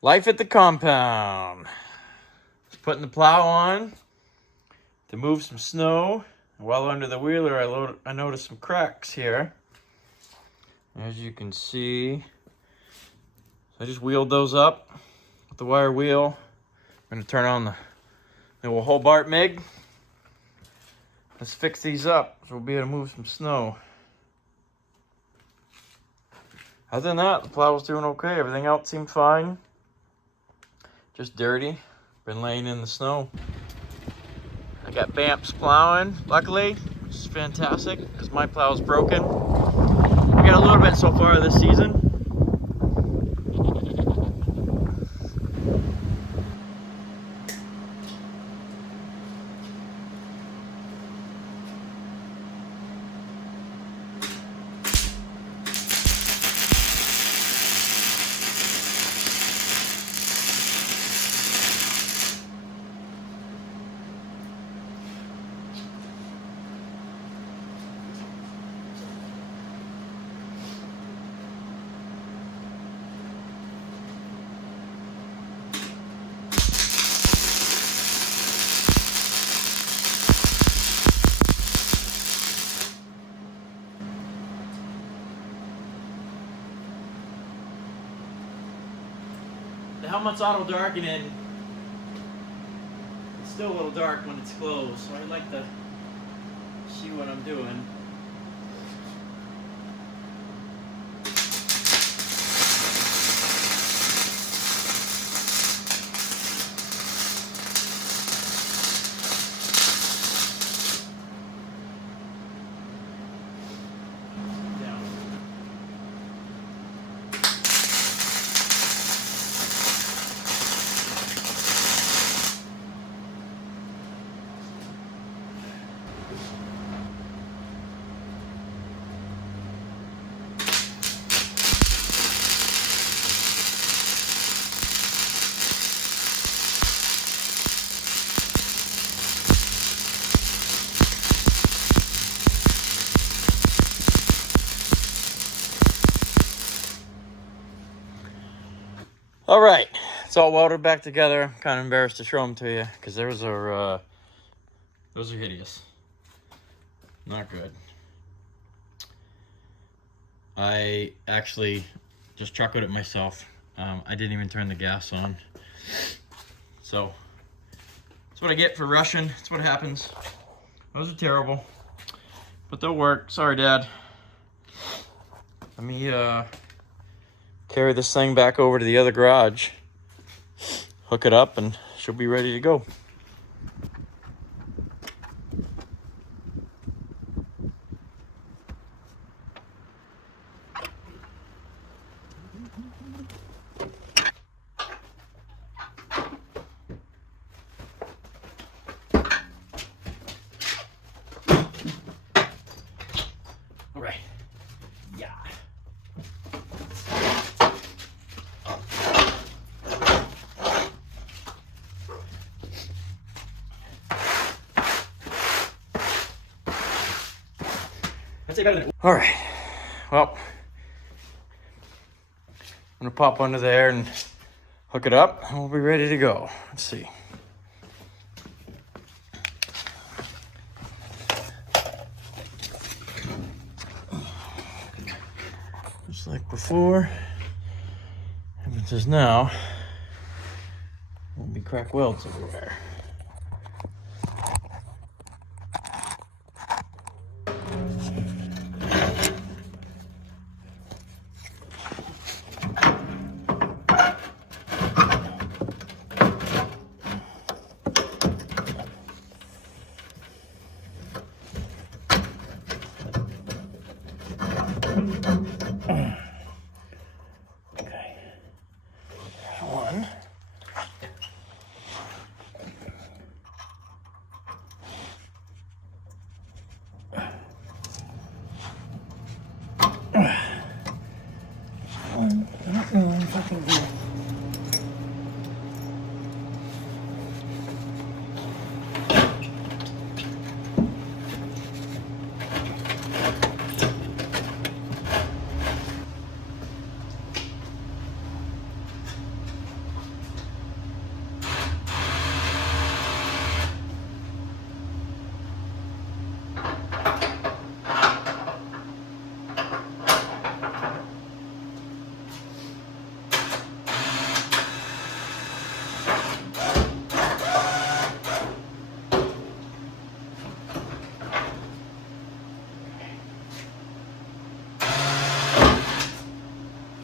Life at the compound. Just putting the plow on to move some snow. While under the wheeler, I noticed some cracks here. As you can see, I just wheeled those up with the wire wheel. I'm gonna turn on the little Hobart MIG. Let's fix these up so we'll be able to move some snow. Other than that, the plow was doing okay. Everything else seemed fine. Just dirty. Been laying in the snow. I got Bamps plowing, luckily, which is fantastic because my plow is broken. We got a little bit so far this season. The helmet's auto darkening. It's still a little dark when it's closed, so I like to see what I'm doing. All right, it's all welded back together. I'm kind of embarrassed to show them to you because those are hideous. Not good. I actually just truckled it myself. I didn't even turn the gas on. So that's what I get for rushing. That's what happens. Those are terrible, but they'll work. Sorry, Dad. Let me carry this thing back over to the other garage, hook it up, and she'll be ready to go. All right. Yeah. All right, well, I'm gonna pop under there and hook it up and we'll be ready to go. Let's see. Just like before, happens as now, there'll be cracked welds everywhere.